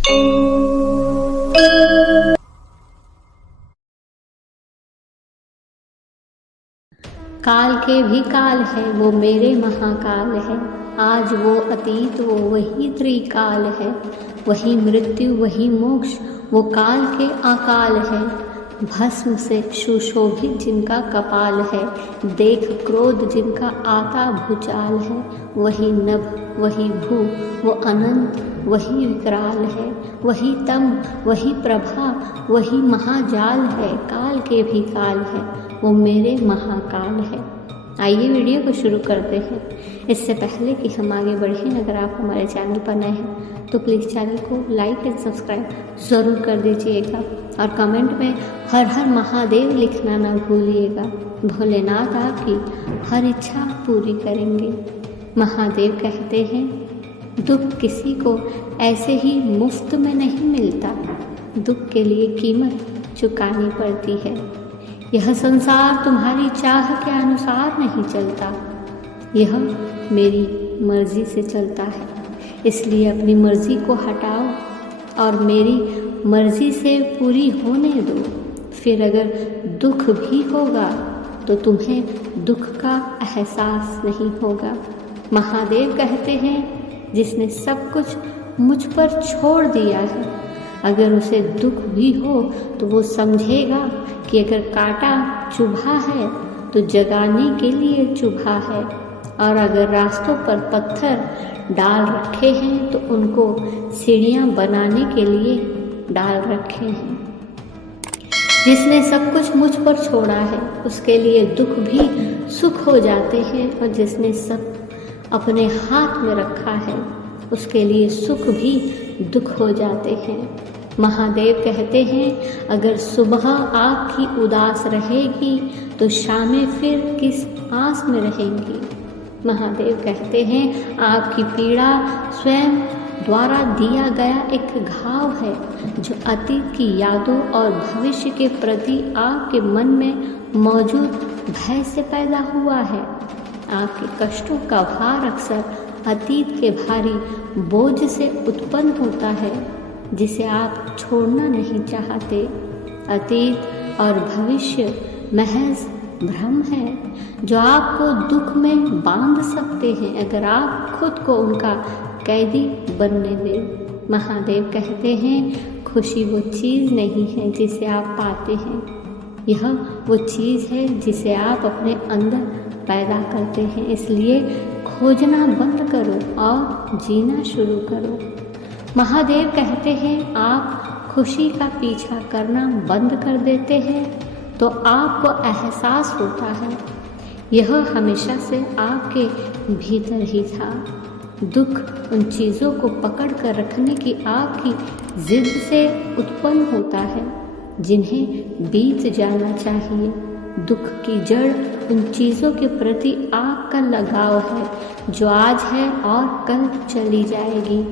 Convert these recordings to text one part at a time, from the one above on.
काल के भी काल है वो मेरे महाकाल है, आज वो अतीत वो वही त्रिकाल है, वही मृत्यु वही मोक्ष वो काल के अकाल है। भस्म से सुशोभित जिनका कपाल है, देख क्रोध जिनका आता भूचाल है, वही नभ वही भू वो अनंत वही विकराल है, वही तम वही प्रभा वही महाजाल है, काल के भी काल है वो मेरे महाकाल है। आइए वीडियो को शुरू करते हैं। इससे पहले कि हम आगे बढ़ें, अगर आप हमारे चैनल पर नए हैं तो प्लीज़ चैनल को लाइक एंड सब्सक्राइब ज़रूर कर दीजिएगा और कमेंट में हर हर महादेव लिखना ना भूलिएगा। भोलेनाथ आपकी हर इच्छा पूरी करेंगे। महादेव कहते हैं, दुख किसी को ऐसे ही मुफ्त में नहीं मिलता, दुख के लिए कीमत चुकानी पड़ती है। यह संसार तुम्हारी चाह के अनुसार नहीं चलता, यह मेरी मर्जी से चलता है, इसलिए अपनी मर्जी को हटाओ और मेरी मर्जी से पूरी होने दो। फिर अगर दुख भी होगा तो तुम्हें दुख का एहसास नहीं होगा। महादेव कहते हैं, जिसने सब कुछ मुझ पर छोड़ दिया है, अगर उसे दुख भी हो तो वो समझेगा कि अगर कांटा चुभा है तो जगाने के लिए चुभा है, और अगर रास्तों पर पत्थर डाल रखे हैं तो उनको सीढ़ियाँ बनाने के लिए डाल रखे हैं। जिसने सब कुछ मुझ पर छोड़ा है उसके लिए दुख भी सुख हो जाते हैं, और जिसने सब अपने हाथ में रखा है उसके लिए सुख भी दुख हो जाते हैं। महादेव कहते हैं, अगर सुबह आपकी उदास रहेगी तो शामें फिर किस आस में रहेंगी। महादेव कहते हैं, आपकी पीड़ा स्वयं द्वारा दिया गया एक घाव है जो अतीत की यादों और भविष्य के प्रति आपके मन में मौजूद भय से पैदा हुआ है। आपके कष्टों का भार अक्सर अतीत के भारी बोझ से उत्पन्न होता है जिसे आप छोड़ना नहीं चाहते। अतीत और भविष्य महज भ्रम है जो आपको दुख में बांध सकते हैं अगर आप खुद को उनका कैदी बनने दें। महादेव कहते हैं, खुशी वो चीज़ नहीं है जिसे आप पाते हैं, यह वो चीज़ है जिसे आप अपने अंदर पैदा करते हैं। इसलिए खोजना बंद करो और जीना शुरू करो। महादेव कहते हैं, आप खुशी का पीछा करना बंद कर देते हैं तो आपको एहसास होता है यह हमेशा से आपके भीतर ही था। दुख उन चीज़ों को पकड़ कर रखने की आपकी जिद से उत्पन्न होता है जिन्हें बीत जाना चाहिए। दुख की जड़ उन चीज़ों के प्रति आपका लगाव है जो आज है और कल चली जाएगी।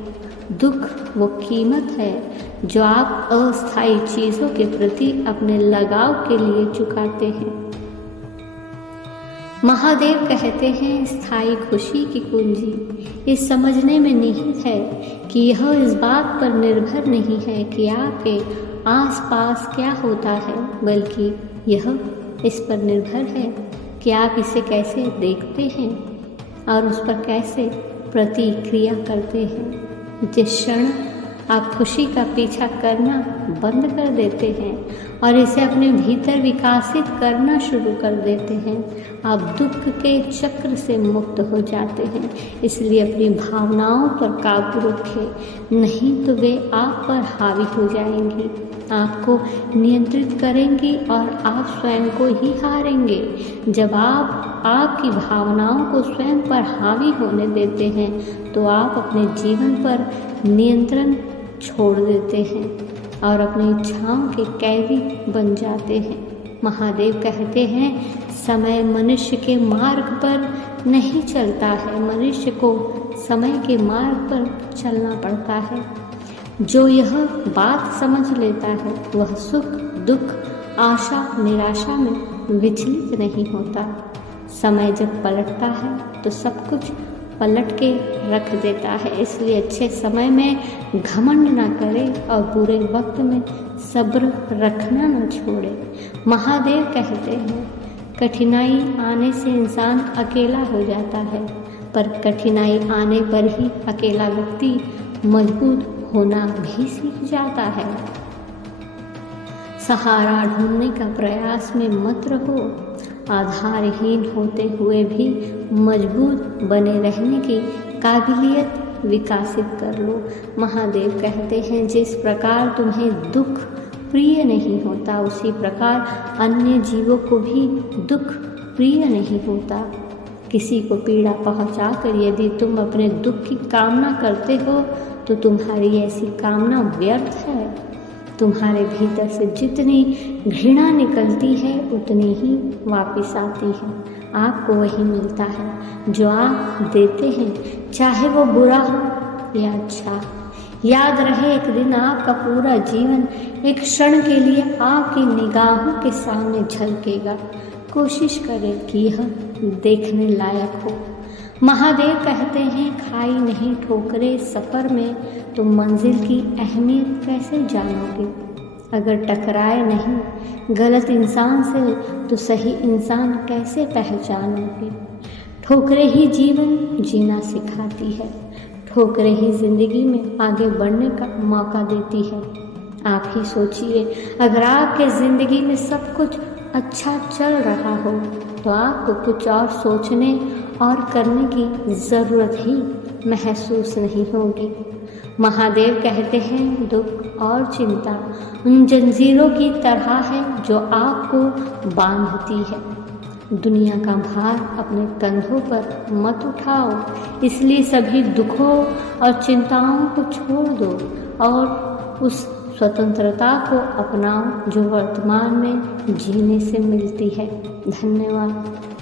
दुख वो कीमत है जो आप अस्थायी चीज़ों के प्रति अपने लगाव के लिए चुकाते हैं। महादेव कहते हैं, स्थायी खुशी की कुंजी इस समझने में निहित है कि यह इस बात पर निर्भर नहीं है कि आपके आसपास क्या होता है, बल्कि यह इस पर निर्भर है कि आप इसे कैसे देखते हैं और उस पर कैसे प्रतिक्रिया करते हैं। जिस क्षण आप खुशी का पीछा करना बंद कर देते हैं और इसे अपने भीतर विकसित करना शुरू कर देते हैं, आप दुख के चक्र से मुक्त हो जाते हैं। इसलिए अपनी भावनाओं पर काबू रखें, नहीं तो वे आप पर हावी हो जाएंगी, आपको नियंत्रित करेंगी और आप स्वयं को ही हारेंगे। जब आप आपकी भावनाओं को स्वयं पर हावी होने देते हैं तो आप अपने जीवन पर नियंत्रण छोड़ देते हैं और अपनी इच्छाओं के कैदी बन जाते हैं। महादेव कहते हैं, समय मनुष्य के मार्ग पर नहीं चलता है, मनुष्य को समय के मार्ग पर चलना पड़ता है। जो यह बात समझ लेता है वह सुख दुख आशा निराशा में विचलित नहीं होता। समय जब पलटता है तो सब कुछ पलट के रख देता है। इसलिए अच्छे समय में घमंड ना करे और बुरे वक्त में सब्र रखना ना छोड़े। महादेव कहते हैं कठिनाई आने से इंसान अकेला हो जाता है, पर कठिनाई आने पर ही अकेला व्यक्ति मजबूत होना भी सीख जाता है। सहारा ढूंढने का प्रयास में मत रहो, आधारहीन होते हुए भी मजबूत बने रहने की काबिलियत विकसित कर लो। महादेव कहते हैं जिस प्रकार तुम्हें दुख प्रिय नहीं होता, उसी प्रकार अन्य जीवों को भी दुख प्रिय नहीं होता। किसी को पीड़ा पहुंचाकर यदि तुम अपने दुख की कामना करते हो तो तुम्हारी ऐसी कामना व्यर्थ है। तुम्हारे भीतर से जितनी घृणा निकलती है उतनी ही वापस आती है। आपको वही मिलता है जो आप देते हैं, चाहे वो बुरा हो या अच्छा। याद रहे एक दिन आपका पूरा जीवन एक क्षण के लिए आपकी निगाहों के सामने झलकेगा। कोशिश करें कि यह देखने लायक हो। महादेव कहते हैं खाई नहीं ठोकरे सफ़र में तुम मंजिल की अहमियत कैसे जानोगे। अगर टकराए नहीं गलत इंसान से तो सही इंसान कैसे पहचानोगे। ठोकरे ही जीवन जीना सिखाती है, ठोकरे ही ज़िंदगी में आगे बढ़ने का मौका देती है। आप ही सोचिए, अगर आपके ज़िंदगी में सब कुछ अच्छा चल रहा हो तो आपको कुछ और सोचने और करने की ज़रूरत ही महसूस नहीं होगी। महादेव कहते हैं दुख और चिंता उन जंजीरों की तरह है जो आपको बांधती है। दुनिया का भार अपने कंधों पर मत उठाओ, इसलिए सभी दुखों और चिंताओं को छोड़ दो और उस स्वतंत्रता को अपनाओ जो वर्तमान में जीने से मिलती है। धन्यवाद।